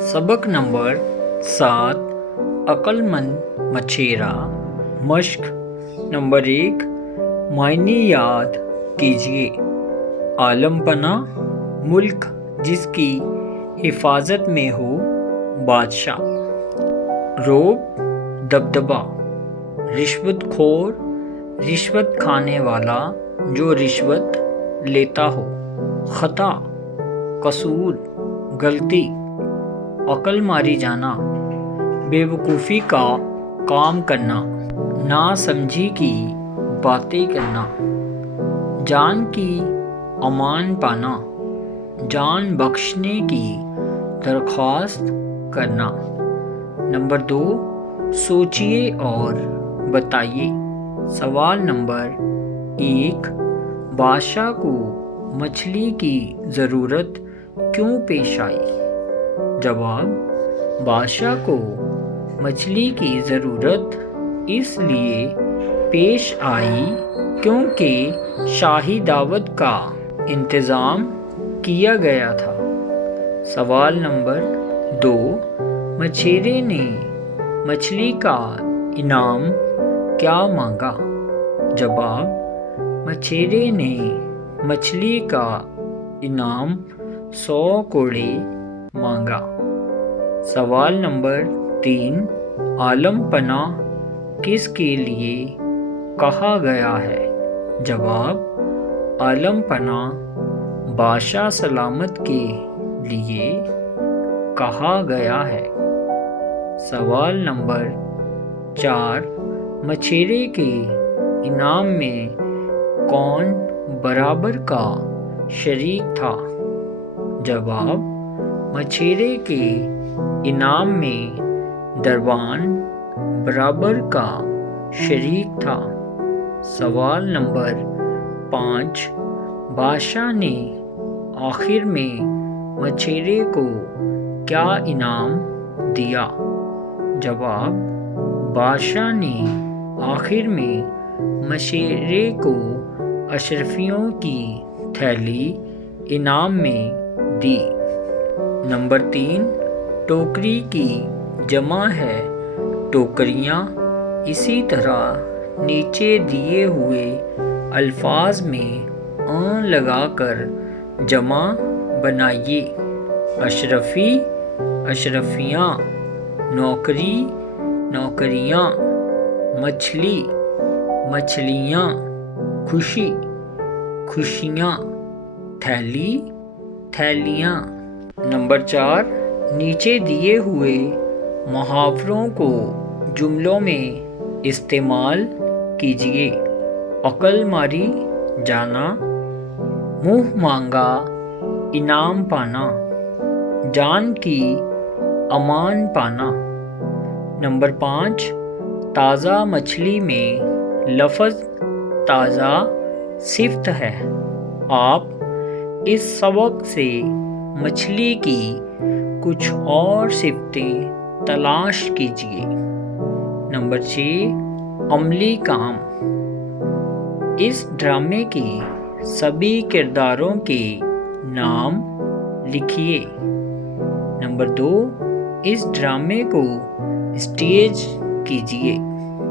सबक number 7 अक्लमंद मछेरा। मश्क number 1 मायने याद कीजिए। आलमपना मुल्क जिसकी हिफाजत में हो बादशाह। रोब दबदबा रिश्वत खोर रिश्वत खाने वाला जो रिश्वत लेता हो। खता कसूर गलती। अकल मारी जाना बेवकूफ़ी का काम करना। ना समझी की बातें करना। जान की अमान पाना जान बख्शने की दरख्वास्त करना। नंबर 2 सोचिए और बताइए। सवाल नंबर 1 बादशाह को मछली की ज़रूरत क्यों पेश आई? जवाब बादशाह को मछली की ज़रूरत इसलिए पेश आई क्योंकि शाही दावत का इंतज़ाम किया गया था। सवाल नंबर 2 मछेरे ने मछली का इनाम क्या मांगा? जवाब मछेरे ने मछली का इनाम 100 कोड़े मांगा। सवाल नंबर 3 आलमपना किसके लिए कहा गया है? जवाब आलमपना बादशाह सलामत के लिए कहा गया है। सवाल नंबर 4 मछेरे के इनाम में कौन बराबर का शरीक था? जवाब मछेरे के इनाम में दरबान बराबर का शरीक था। सवाल नंबर 5 बादशाह ने आखिर में मछेरे को क्या इनाम दिया? जवाब बादशाह ने आखिर में मछेरे को अशरफियों की थैली इनाम में दी। नंबर 3 टोकरी की जमा है टोकरियाँ। इसी तरह नीचे दिए हुए अल्फाज में लगाकर जमा बनाइए। अशरफी अशरफियाँ। नौकरी नौकरियाँ। मछली मछलियाँ। खुशी खुशियाँ। थैली थैलियाँ। नंबर 4 नीचे दिए हुए मुहावरों को जुमलों में इस्तेमाल कीजिए। अकल मारी जाना मुँह मांगा इनाम पाना जान की अमान पाना। नंबर 5 ताज़ा मछली में लफ्ज़ ताज़ा सिफ्त है। आप इस सबक से मछली की कुछ और सिफ्तें तलाश कीजिए। नंबर 6 अमली काम। इस ड्रामे के सभी किरदारों के नाम लिखिए। नंबर 2 इस ड्रामे को स्टेज कीजिए।